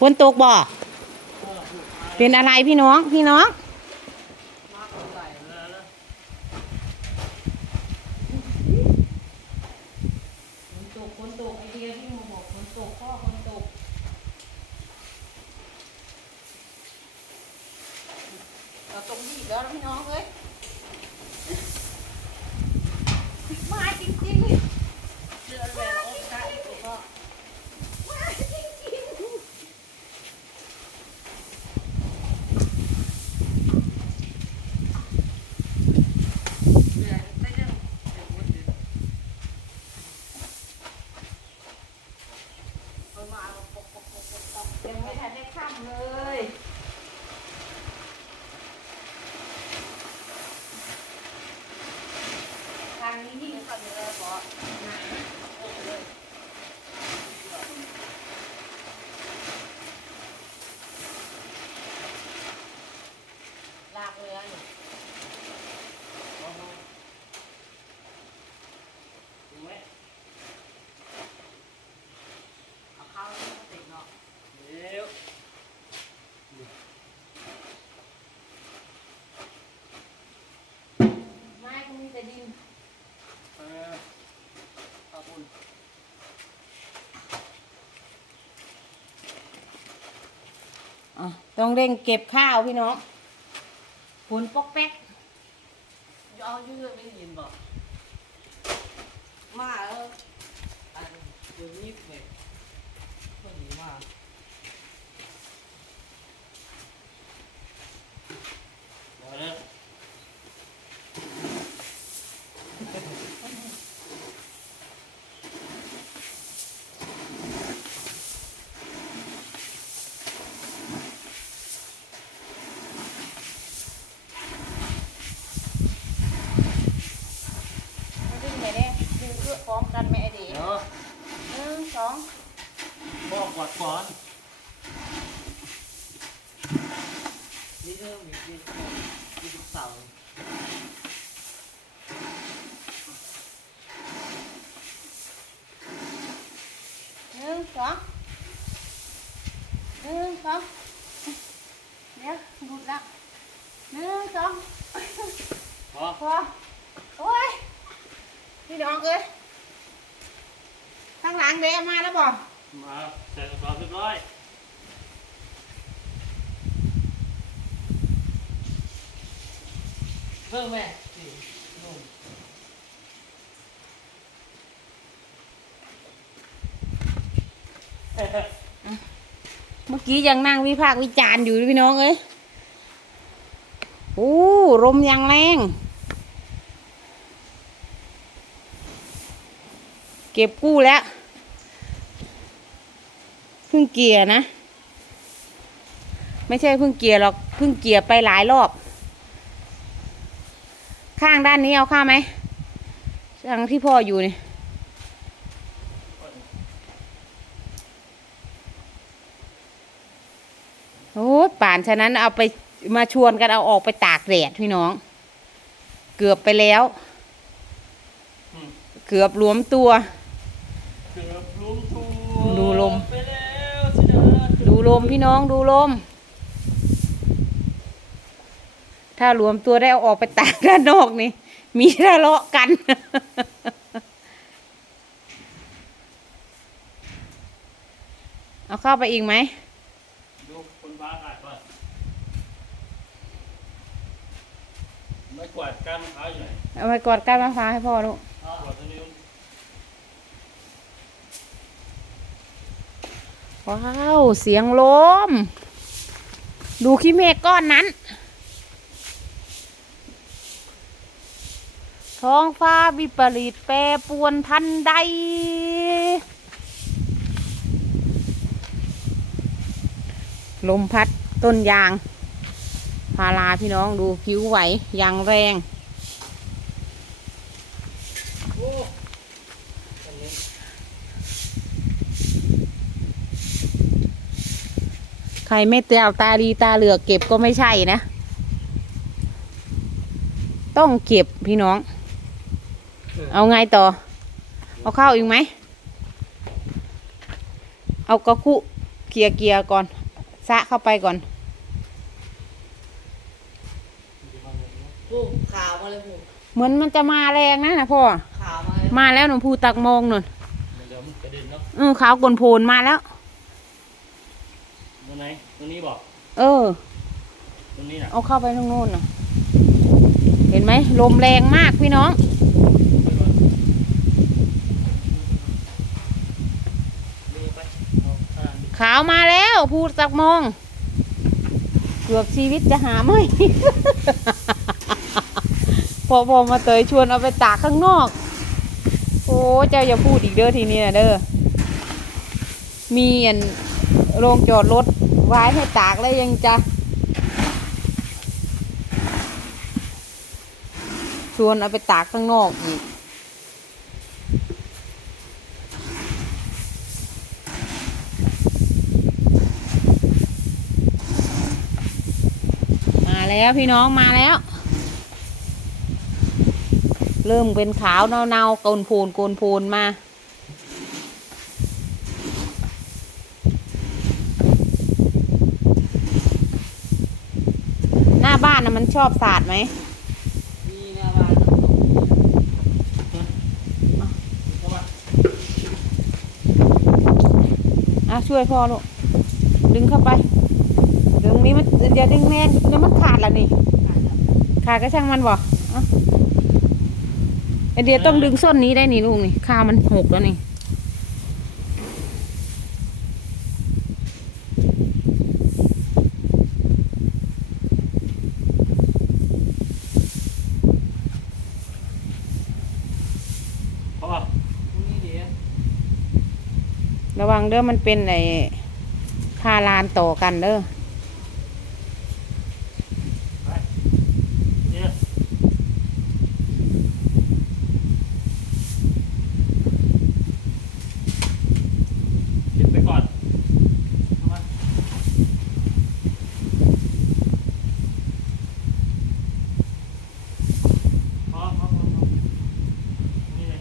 ฝนตกบ่เป็นอะไรพี่น้องพี่น้องฝนตกฝนตกไอเดียที่มาบอกฝนตกพ่อฝนตกเราตรงนี้แล้วพี่น้องเอ้ยมาจริงๆเดือนแล้วโอ้ตายอีกแล้วมาจริงๆ ยังไม่ทันได้ค่ำ เลย ทางนี้ยิ่งกว่าเยอะเพราะลากเรืออยู่เอาเข้าติดเนาะ ไม่ คงมีแต่ดินอะต้องเร่งเก็บข้าวพี่น้องฝนปอกแป๊กเอาชื่อไม่ยินบอกมาเอออันเดี๋ยวนี้เด็กคนนี้มาบอกเลย มาดึงไปเนี่ยดึงเพื่อพร้อมกันไหมไอเดี เดี๋ยว หนึ่งสอง บอกกอดก่อนนี่เริ่มมีที่ที่เสา หนึ่งสองหนึ่งสองเดี๋ยวหลุดละหนึ่งสอง พอพอโอ้ยพี่น้องเอ้ยข้างหลังเดมาแล้วบ่มาเสร็จกระสอบเรียบร้อยเพิ่มแม่นี่นุ่มเมื่อกี้ยังนั่งวิพากษ์วิจารณ์อยู่พี่น้องเอ้ยโอ้ ลมยังแรง เก็บกู้แล้วเพิ่งเกียร์นะ ไม่ใช่เพิ่งเกียร์หรอกเพิ่งเกียร์ไปหลายรอบ ข้างด้านนี้เอาข้าไหมทางที่พ่ออยู่นี่โอ้ป่านฉะนั้นเอาไป มาชวนกันเอาออกไปตากแดดพี่น้อง เกือบไปแล้วอืมเกือบรวมตัว เกือบลุ้มทัวดูลม ไปแล้วสินะดูลมพี่น้องดูลม ถ้ารวมตัวได้เอาออกไปตากด้านนอกนี่ มีทะเลาะกัน เอาเข้าไปอีกไหม ดูคนบ้าอากาศก่อนไม่ กวาดก้านมะพร้าวอยู่ไหนเอาไปกอดก้านมะพร้าวให้พ่อลูกกวาดตัวนี้ว้าวเสียงลม ดูขี้เมฆก้อนนั้น ท้องฟ้าวิปริตแปรปรวนทันใด ลมพัดต้นยาง พาราพี่น้องดูผิวไหวอย่างแรงใครไม่เตียวตาดีตาเหลือกเก็บก็ไม่ใช่นะ ต้องเก็บพี่น้อง เอาไงต่อ เอาเข้าอีกไหม เอากระคุเคลียร์เกียร์ก่อน ซะเข้าไปก่อน ปุ๊บขาวมาเลยปุ๊บเหมือนมันจะมาแรงนะนะพ่อ ขาวมาเลยมาแล้วหนูภูตักมองหน่อยเดี๋ยวมันกระเด็นเนาะเออขาวกลโพนมาแล้ว ตรงไหนตรงนี้บอกเออ ตรงนี้น่ะเอาเข้าไปตรงโน้นน่ะ เห็นไหมลมแรงมากพี่น้องไปก่อนดูไปเอาขนาดนี้ขาวมาแล้วภูตักมอง เกือบชีวิตจะหาไม่พ อพอมาเตยชวนเอาไปตากข้างนอก โอ้เจ้าอย่าพูดอีกเด้อทีนี้นะเด้อมีอันโรงจอดรถไว้ให้ตากแล้วยังจะชวนเอาไปตากข้างนอกอีกมาแล้วพี่น้องมาแล้ว เริ่มเป็นขาวเนาๆโกนโพนโกนโพนมาหน้าบ้านนะมันชอบสาดไหมมีหน้าบ้านอะช่วยพ่อลูกดึงเข้าไป ดึงนี้มันอย่าดึงแรงเดี๋ยวมันขาดล้วนี่ขาดก็ช่างมันบอะ ไอเดียต้องดึงส้นนี้ได้นี่ลูกนี่ขามันหกแล้วนี่เข้ามาพรุ่งนี้เดี๋ยวระวังเด้อมันเป็นไอ้คาลานต่อกันเด้อ ไปเนี่ยเก็บไปก่อนเข้ามาพอพอพอพอนี่เลย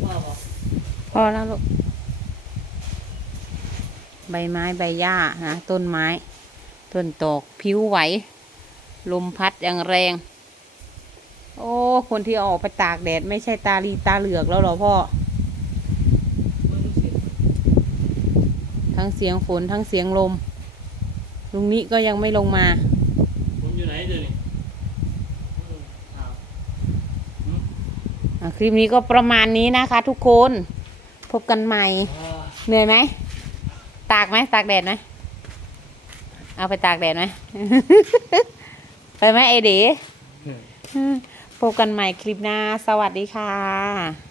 พ่อบอก พอแล้วลูก ใบไม้ใบหญ้านะต้นไม้ ต้นตอกผิวไหว ลมพัดอย่างแรง โอ้ คนที่เอาออกไปตากแดด ไม่ใช่ตาลีตาเหลือกแล้วเหรอพ่อเบิ่งสิทั้งเสียงฝนทั้งเสียงลม ลุงนี้ก็ยังไม่ลงมาผมอยู่ไหนเดี๋ยวนี้อืมอ้าวอืมอะคลิปนี้ก็ประมาณนี้นะคะทุกคน พบกันใหม่อ่าเหนื่อยไหม ตากไหม ตากแดดไหม เอาไปตากแดดไหม ไปไหมไอเด๋พบกันใหม่คลิปหน้า สวัสดีค่ะ